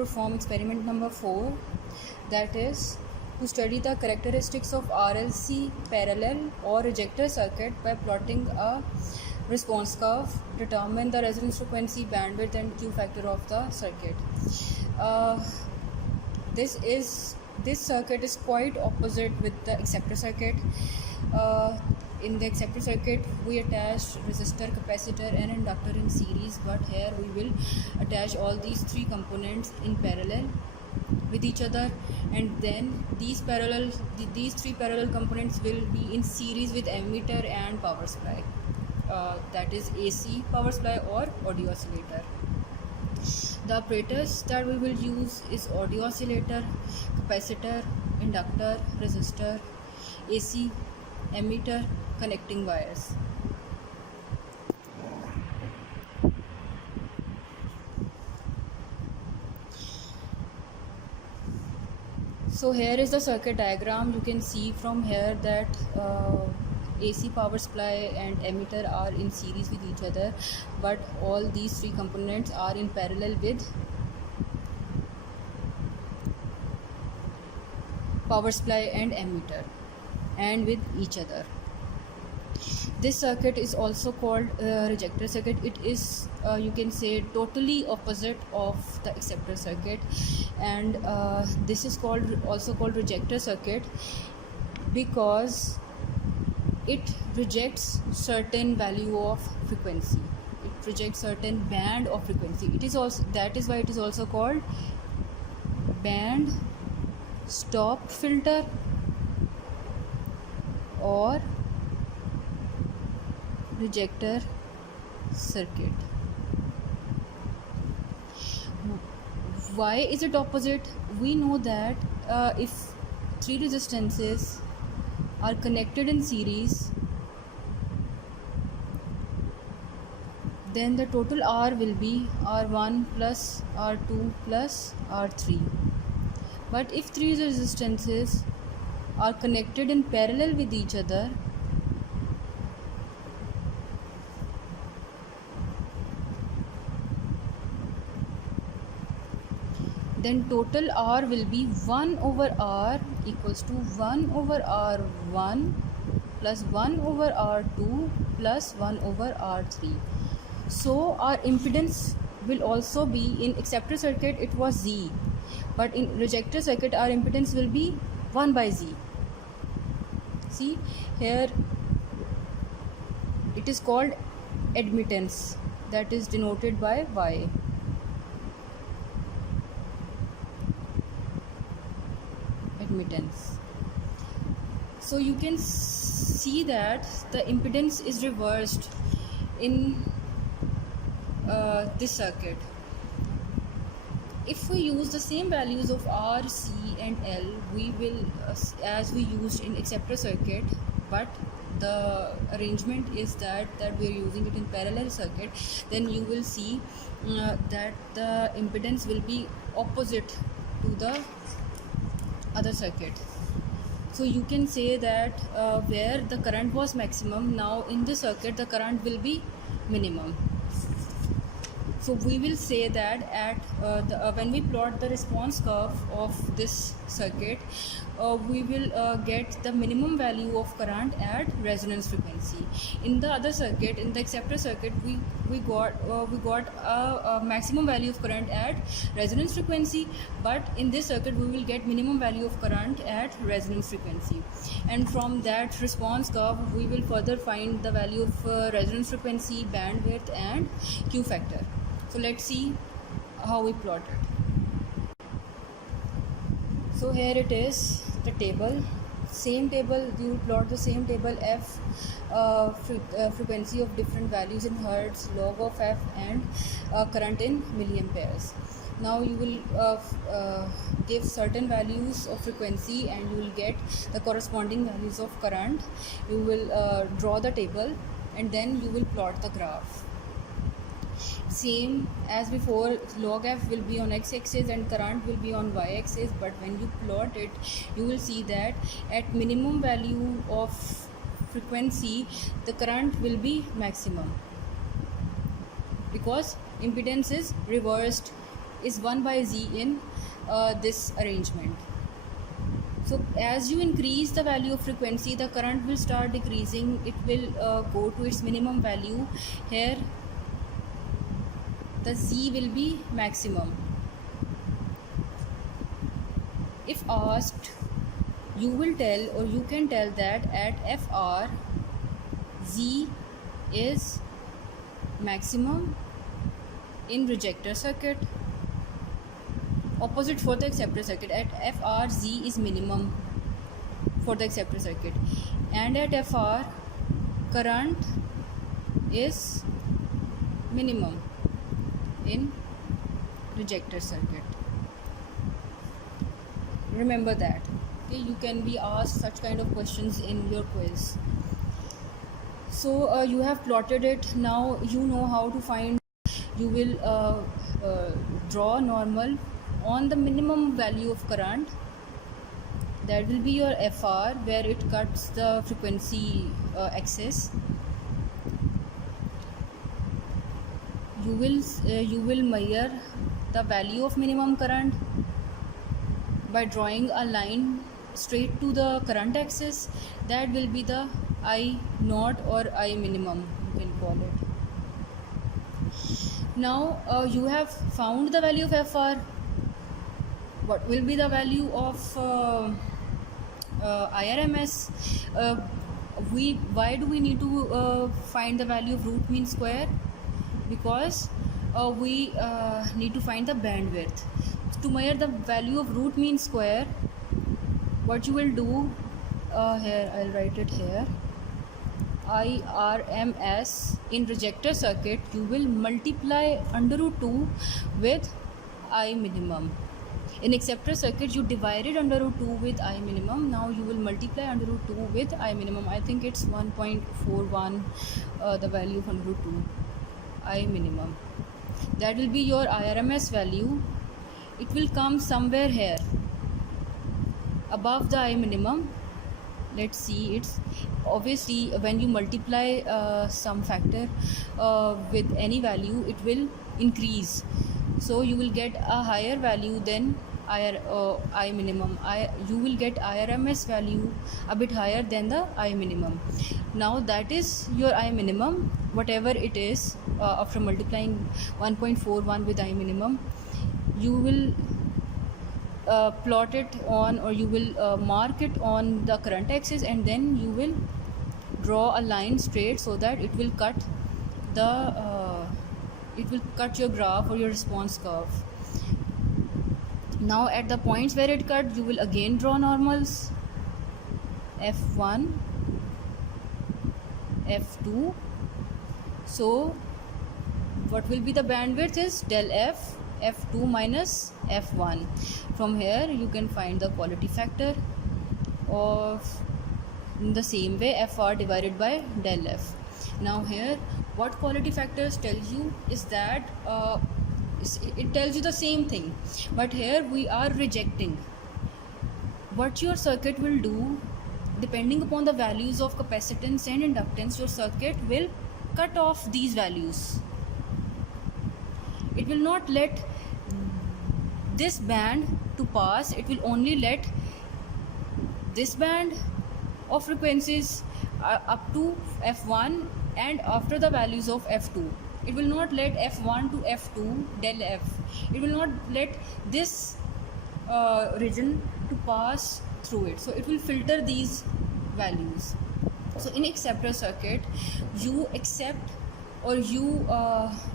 perform experiment number 4, that is to study the characteristics of RLC parallel or rejector circuit by plotting a response curve, determine the resonance frequency, bandwidth and Q factor of the circuit. This circuit is quite opposite with the acceptor circuit. In the acceptor circuit we attach resistor, capacitor and inductor in series, but here we will attach all these three components in parallel with each other, and then these three parallel components will be in series with ammeter and power supply, that is AC power supply or audio oscillator. The operators that we will use is audio oscillator, capacitor, inductor, resistor, AC, ammeter, connecting wires. So here is the circuit diagram. You can see from here that AC power supply and ammeter are in series with each other, but all these three components are in parallel with power supply and ammeter and with each other. This circuit is also called rejector circuit. It is you can say totally opposite of the acceptor circuit, and this is also called rejector circuit because it rejects certain value of frequency. It rejects certain band of frequency. That is why it is also called band stop filter or rejector circuit. Why is it opposite? We know that if three resistances are connected in series, then the total R will be R1 plus R2 plus R3. But if three resistances are connected in parallel with each other, then total R will be 1 over R equals to 1 over R1 plus 1 over R2 plus 1 over R3. So our impedance will also be, in acceptor circuit it was Z, but in rejector circuit our impedance will be 1 by Z. See here it is called admittance, that is denoted by Y. Admittance. So you can see that the impedance is reversed in this circuit. If we use the same values of R, C and L, we will as we used in acceptor circuit, but the arrangement is that we are using it in parallel circuit, then you will see that the impedance will be opposite to the other circuit. So you can say that where the current was maximum, now in this circuit the current will be minimum. So we will say that at when we plot the response curve of this circuit, we will get the minimum value of current at resonance frequency. In the other circuit, in the acceptor circuit, we got a maximum value of current at resonance frequency, but in this circuit we will get minimum value of current at resonance frequency, and from that response curve we will further find the value of resonance frequency, bandwidth and Q factor. So let's see how we plot it. So here it is, the table. Same table, you plot the same table, F, frequency of different values in hertz, log of F and current in milliamperes. Now you will give certain values of frequency and you will get the corresponding values of current. You will draw the table and then you will plot the graph. Same as before, log F will be on x-axis and current will be on y-axis, but when you plot it you will see that at minimum value of frequency the current will be maximum because impedance is reversed is 1 by Z in this arrangement. So as you increase the value of frequency, the current will start decreasing. It will go to its minimum value. Here the Z will be maximum. If asked, you will tell, or you can tell, that at FR Z is maximum in rejector circuit. Opposite for the acceptor circuit. At FR Z is minimum for the acceptor circuit, and at FR current is minimum in rejector circuit. Remember that. Okay, you can be asked such kind of questions in your quiz. So you have plotted it. Now you know how to find. You will draw normal on the minimum value of current. That will be your FR, where it cuts the frequency axis. You will measure the value of minimum current by drawing a line straight to the current axis. That will be the I naught or I minimum, you can call it. Now you have found the value of FR. What will be the value of IRMS? Why do we need to find the value of root mean square? Because we need to find the bandwidth. To measure the value of root mean square, what you will do, here I'll write it here, IRMS in rejector circuit, you will multiply under root 2 with I minimum. In acceptor circuit, you divided under root 2 with I minimum. Now you will multiply under root 2 with I minimum. I think it's 1.41, the value of under root 2 I minimum. That will be your IRMS value. It will come somewhere here above the I minimum. Let's see, it's obviously when you multiply some factor with any value, it will increase. So you will get a higher value than I minimum. You will get IRMS value a bit higher than the I minimum. Now that is your I minimum, whatever it is, after multiplying 1.41 with I minimum. You will plot it on, or you will mark it on the current axis, and then you will draw a line straight so that it will cut your graph or your response curve. Now at the points where it cut, you will again draw normals, F1, F2. So what will be the bandwidth is del F, F2 minus F1. From here you can find the quality factor of, in the same way, FR divided by del F. Now here what quality factors tells you is that it tells you the same thing, but here we are rejecting. What your circuit will do, depending upon the values of capacitance and inductance, your circuit will cut off these values. It will not let this band to pass. It will only let this band of frequencies up to F1 and after the values of F2. It will not let F1 to F2 del F. It will not let this region to pass through it. So it will filter these values. So in acceptor circuit, you accept, or you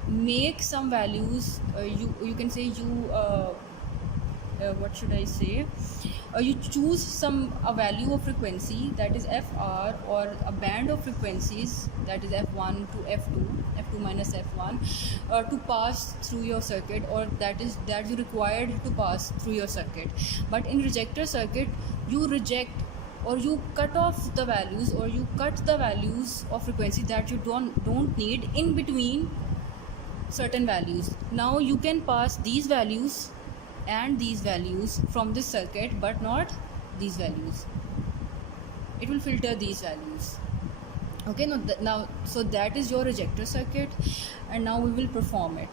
make some values, you can say what should I say, you choose a value of frequency, that is FR, or a band of frequencies, that is F1 to F2, F2 minus F1, to pass through your circuit, or that you required to pass through your circuit. But in rejector circuit, you reject, or you cut off the values, or you cut the values of frequency that you don't need in between certain values. Now you can pass these values and these values from this circuit, but not these values. It will filter these values. Okay, now so that is your rejector circuit, and now we will perform it.